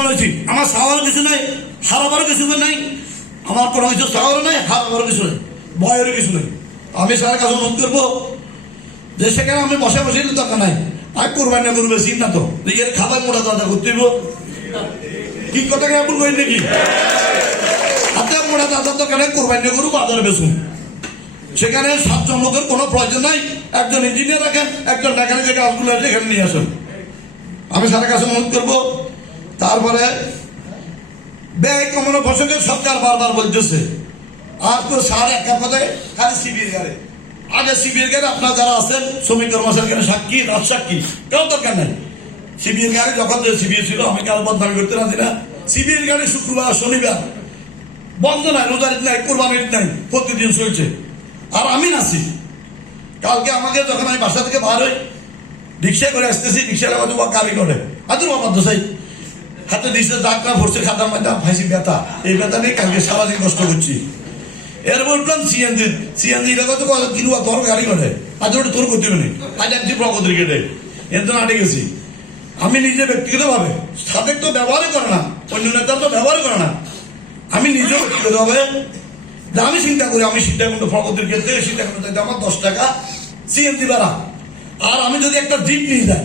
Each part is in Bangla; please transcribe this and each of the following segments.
বলেছি আমার সাওয়ার কিছু নাই, হারাবার কিছু নাই, আমার কোনো কিছু সাওয়ার নাই, হারাবার কিছু নেই, ভয়ের কিছু নেই। আমি স্যারের কাছে অনুরোধ করবো যে সেখানে আমি বসে বসে দরকার নাই, আর কোরবানি না করবে চিন না তো নিজের খাবার মোটা দাদা করতে হইব। কি কথা কেমন করি নাকি হাতে মোটা দাদা দরকার নাই, কোরবানি গরু বাজারে বেচুন। সেখানে 7 জন লোকের কোনো প্রয়োজন নাই, একজন ইঞ্জিনিয়ার রাখেন, একজন মেকানিক যে কাজগুলো আছে এখানে নিয়ে আসেন। আমি স্যারের কাছে অনুরোধ করবো। তারপরে ব্যয় কমানোর প্রসঙ্গে সরকার বারবার বলতেছে, আর তো সার এক কথায় খালি সিবির গাড়ি, আগে সিবির গাড়ি আপনার যারা আছেন শ্রমিক কর্মচারী গাড়ি সাক্ষী রাজ সাক্ষী কেউ দরকার নাই। সিবির গাড়ি যখন যে সিবির ছিল আমি কারো বদনামি করতে রাজি না। সিবির গাড়ি শুক্রবার শনিবার বন্ধ নাই, রোজার ঈদ নাই, কোরবানির ঈদ নাই, প্রতিদিন চলছে। আর আমি নাছি কালকে আমাকে যখন আমি বাসা থেকে বার হই রিক্সায় করে আসতেছি, রিক্সার বাজু বা গাড়ি করে আদুর বাবা দোসাই হাতে দিচ্ছে ডাক্তার পড়ছে খাতার মধ্যে ফাইসি ব্যথা, এই ব্যথা নিয়ে কালকে সারাদিন কষ্ট করছি। এর বললাম সিএনজি কত কিনুয়া তোর গাড়ি করে আজ ওটা তোর করতে হবে আজ একটি প্রগতির কেটে এর জন্য আটে গেছি। আমি নিজে ব্যক্তিগত ভাবে সাথে তো ব্যবহারই করে না, অন্য নেতার তো ব্যবহার করে না, আমি নিজেও ব্যক্তিগত ভাবে আমি চিন্তা করি আমি সীতাকুণ্ড প্রগতির ক্ষেত্রে সীতাকুণ্ড আমার 10 টাকা সিএনজি ভাড়া, আর আমি যদি একটা জিপ নিয়ে যাই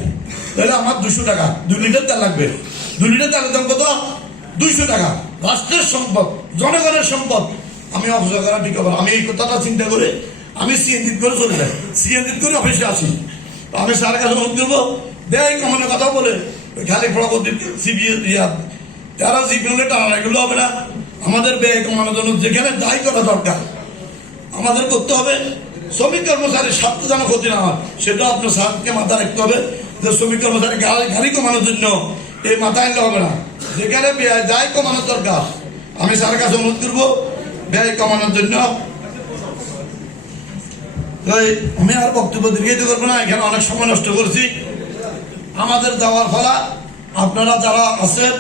তাহলে আমার 200 টাকা, 2 লিটার তেল লাগবে। 2 লিটার তেলের দাম কত? 200 টাকা। রাষ্ট্রের সম্পদ, জনগণের সম্পদ আমি অপচয় করা ঠিক হবে। আমি এই কথাটা চিন্তা করে আমি সিএনজি করে চলে যাই, সিএনজি করে অফিসে আসি। তো আমি স্যারের কাছে অনুরোধ করবো ব্যয় কমানোর কথা বলে খালি প্রগতির যারা জীবনে টানা এগুলো হবে না। আমাদের ব্যয় কমানোর জন্য যেখানে যাই করা দরকার আমাদের করতে হবে। শ্রমিক কর্মচারীর স্বার্থ যেন ক্ষতি না হয় সেটা আপনার স্যারকে মাথায় রাখতে হবে যে শ্রমিক কর্মচারী গাড়ি কমানোর জন্য এই মাথায় আনলে হবে না। যেখানে ব্যয় যাই কমানোর দরকার আমি স্যারের কাছে অনুরোধ করবো ব্যয় কমানোর জন্য। আমি আর বক্তব্য দীর্ঘায়িত করবো না, এখানে অনেক সময় নষ্ট করেছি। আমাদের যাওয়ার ফলে আপনারা যারা আছেন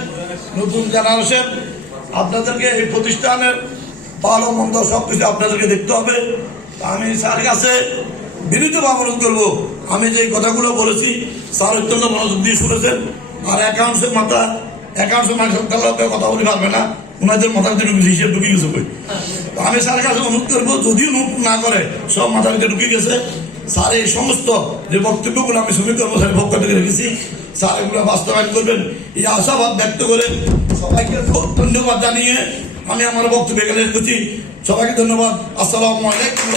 নতুন জেনারেশন আপনাদেরকে এই প্রতিষ্ঠানের ভালো মন্দ সবকিছু আপনাদেরকে দেখতে হবে। আমি স্যারের কাছে বিনীতভাবে অনুরোধ করবো, আমি যে কথাগুলো বলেছি স্যার অত্যন্ত মনোযোগ দিয়ে শুনেছেন। আর অ্যাকাউন্টসের কথা বলে পারবে না, ওনাদের মাথার ভিতরে হিসেব ঢুকে গেছে। আমি স্যারের কাছে অনুরোধ করবো যদিও নোট না করে সব মাথার ভিতরে ঢুকে গেছে। স্যার এই সমস্ত যে বক্তব্যগুলো আমি শ্রমিক কর্মচারীর পক্ষ থেকে রেখেছি স্যার এগুলো বাস্তবায়ন করবেন এই আশাবাদ ব্যক্ত করে সবাইকে ধন্যবাদ জানিয়ে আমি আমার বক্তব্য এখানে রেখেছি। সবাইকে ধন্যবাদ। আসসালামু আলাইকুম।